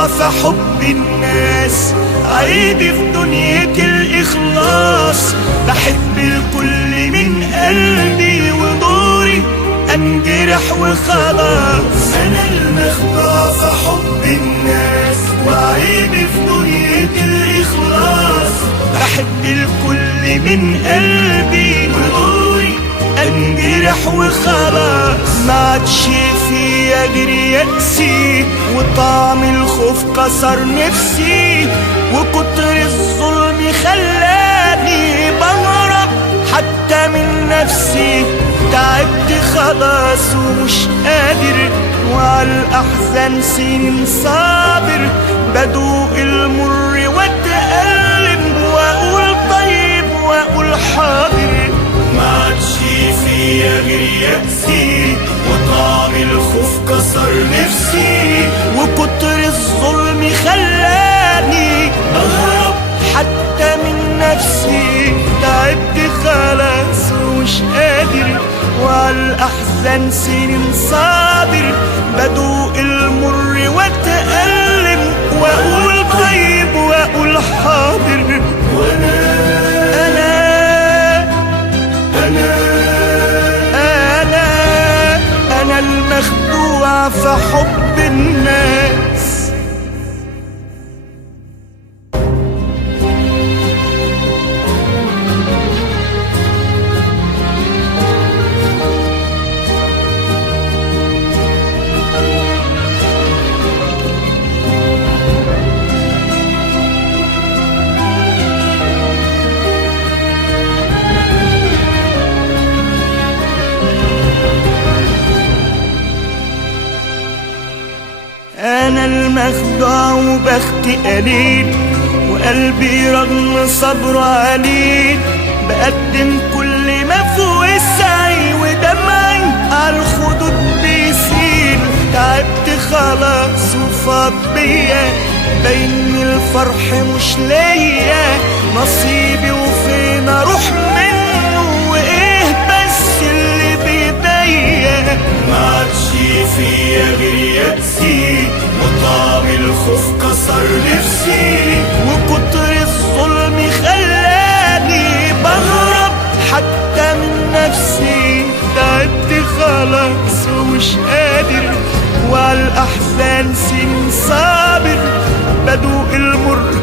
المخدوع في حب الناس، عيبي في دنيتي الإخلاص. بحب الكل من قلبي ودوري انجرح وخلاص. انا المخدوع في حب الناس، وعيبي في دنيتي الإخلاص. بحب الكل من قلبي ودوري انجرح وخلاص. ما عادش فيا غير يأسي، وطعم الخوف كسر نفسي، وكتر الظلم خلاني بهرب حتى من نفسي. تعبت خلاص ومش قادر، وعلى الأحزان سنين صابر. بدوق المر واتألم، وأقول طيب وأقول حاضر. ما عادش فيا غير يأسي، وطعم الخوف كسر نفسي، وكتر الظلم خلاني أهرب حتى من نفسي. تعبت خلاص ومش قادر، وعلى الأحزان سنين صابر. بدوق المر واتألم، وأقول طيب وأقول حاضر. أنا المخدوع في حب الناس. أنا المخدوع وبختي قليل، وقلبي رغم صبره عليل. بقدم كل ما في وسعي، ودمعي عالخدود بيسيل. تعبت خلاص وفاض بيا، بين الفرح مش ليا نصيبي، وفين اروح منه وايه بس اللي بيديا. ما عادش فيا غير يأسي، وطعم الخوف كسر نفسي، وكتر الظلم خلاني بهرب حتى من نفسي. تعبت خلاص ومش قادر، وعلى الأحزان سنين صابر. بدوق المر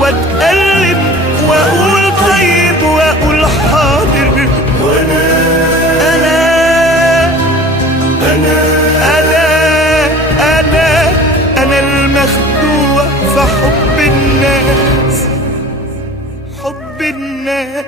واتألم، وأقول طيب وأقول حاضر. أنا المخدوع في حب الناس، حب الناس.